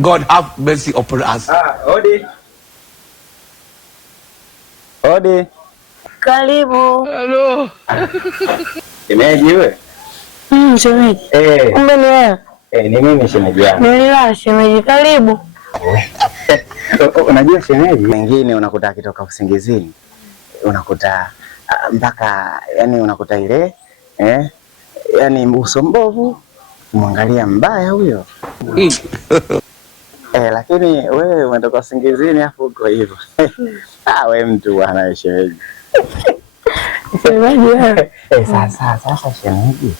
God have mercy upon us. Odi. Odi. Karibu. Hello. Shemeji wewe? Shemeji. Kumbe ni wewe? Ni mimi shemeji yangu. Nilala shemeji, karibu. Unajua shemeji, wengine unakuta akitoka usingizini unakuta mpaka yani unakuta ile yani uso mbovu, mwangalia mbaya huyo. Lakini wewe umetoka usingizini afu uko hivyo. Wewe mtu bwana shemeji. Shemeji wewe. Sasa shemeji.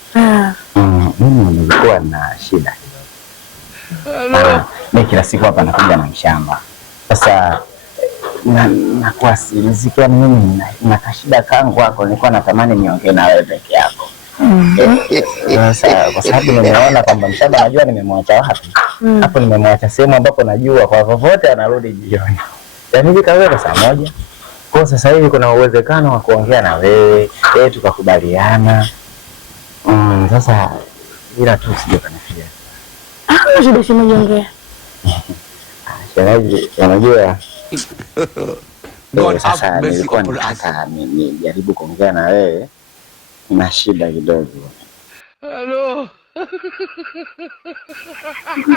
Mimi nilikuwa na shida kidogo. Mimi kila siku hapa nakuja na mshamba. Sasa nakuwa siriziki mimi na kashida kangu hapo, nilikuwa natamani niongee na wewe peke yako. Sasa kwa sababu nimeona kwamba mshamba najua nimemwacha wapi. Hapo nimemwacha sehemu ambapo najua kwa vovote anarudi jioni. Yaani hivi kawe saa moja. Kwa sasa hivi kuna uwezekano wa kuongea na wewe, tukakubaliana. Sasa ila tu sije kanifia. Shida shemeji, ongea. Shemeji, unajua sasa nilikuwa nataka nijaribu kuongea na wewe, na shida kidogo. Hello.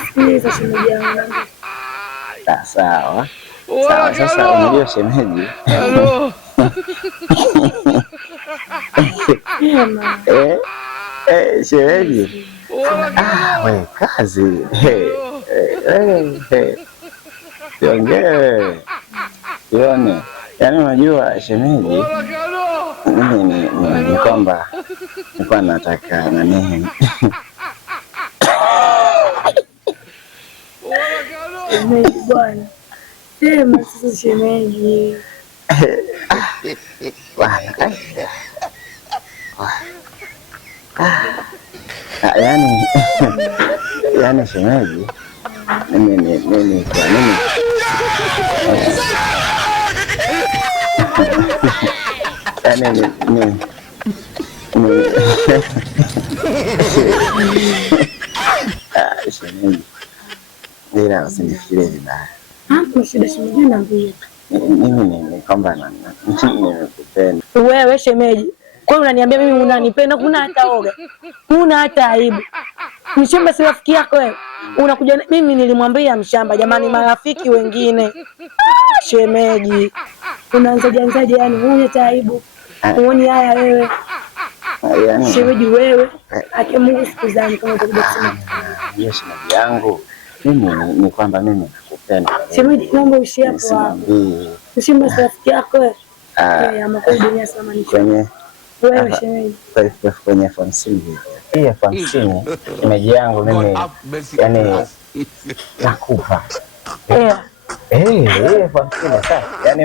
Sikiliza shemeji yangu. Sawa. Sasa unajua shemeji. Hello. Shemeji. We kazi. Siongee. Sione. Yaani unajua shemeji, mimi ni kwamba nilikuwa nataka nani. Shemeji bwana. Sema sasa shemeji. Bwana. Yani shemeji, mimi kwa nini? Shemeji, ila usinifikirie vibaya. Hapo shida shemeji, naambia. Mimi ni kwamba nimekupenda. Wewe shemeji, kwa hiyo unaniambia mimi unanipenda, kuna hata oga, kuna hata aibu. Mshamba si rafiki yako wewe. Unakuja mimi nilimwambia mshamba, jamani marafiki wengine. Shemeji, unaanzaje yani huna hata aibu. Uone haya wewe. Shemeji wewe, ake Mungu siku zangu kama utakuja kusema. Hiyo shemeji yangu, mimi ni kwamba mimi nakupenda. Shemeji naomba uishi hapo. Mshamba si rafiki yako wewe. Ama kwa dunia sama ni kwenye wewe shemeji. Kwenye famsini. Hii famsini shemeji yangu mimi yani nakupa. Famsini sasa. Yani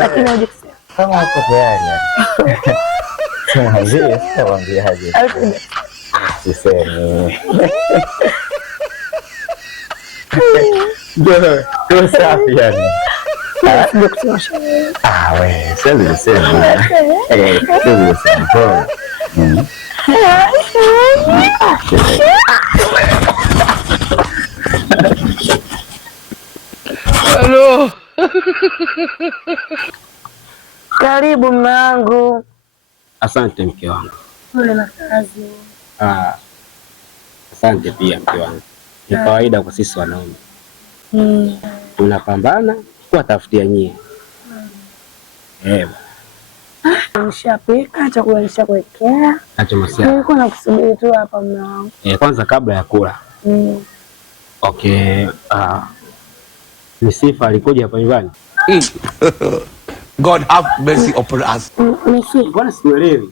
kama uko tayari yani. Mwambie sasa, mwambiaje? Sisemi. Ndio safi yani. We, siwezi kusema. Siwezi kusema. Hello. Karibu mwanangu. Asante mke wangu. Pole na kazi. Asante pia mke wangu. Ni kawaida kwa sisi wanaume. Tunapambana kuwatafutia nyie. Nishapika chakula, nishakuwekea. Acha masiara. Nilikuwa nakusubiri tu hapa mwanangu. Kwanza kabla ya kula. Okay, Misifa alikuja hapa nyumbani. God have mercy upon us. Misifa. Bwana simuelewi.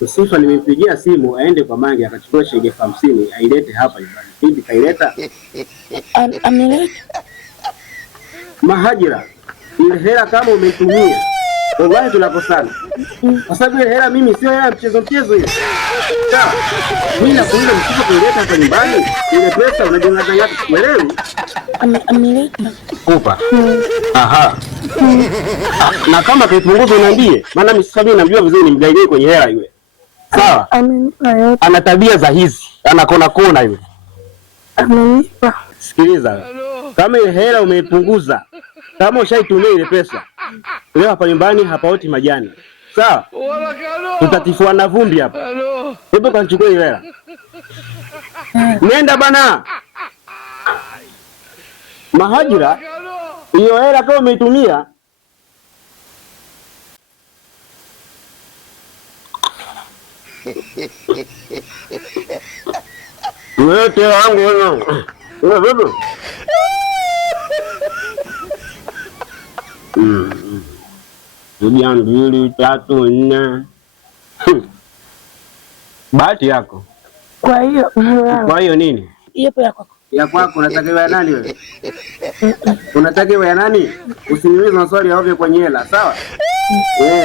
Misifa nimempigia simu aende kwa Mange akachukua shilingi 50 ailete hapa nyumbani. Hivi kaileta? Ameleta. Mahajira, ile hela kama umeitumia, wallahi tunakosana. Kwa sababu ile hela mimi sio hela mchezo hiyo. Sawa. Mimi nakuuliza Misifa kaileta hapa nyumbani. Ile pesa unajenga ngapi? Uelewi? Ameleta. Kupa. Aha. Na kama kaipunguza niambie, maana Misifa mimi namjua vizuri, ni mgaigei kwenye hela yule. Sawa? Ana tabia za hizi, anakona kona yule. Amenipa. Sikiliza, kama ile hela umeipunguza, kama ushaitumia ile pesa, leo hapa nyumbani hapaoti majani, sawa? Tutatifua na vumbi hapa. Hebu kanichukua ile hela. Nenda bana. Mahajira, hiyo hela kama umeitumia, yote wangu wewe baba. Moja, mbili, tatu, nne. Bahati yako. Kwa hiyo nini? Ipo ya kwako. Ya kwako unataka iwe ya nani wewe? Unataka iwe ya nani? Usiniulize maswali ya ovyo kwenye hela, sawa?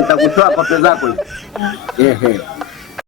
Nitakutoa kope zako hizo.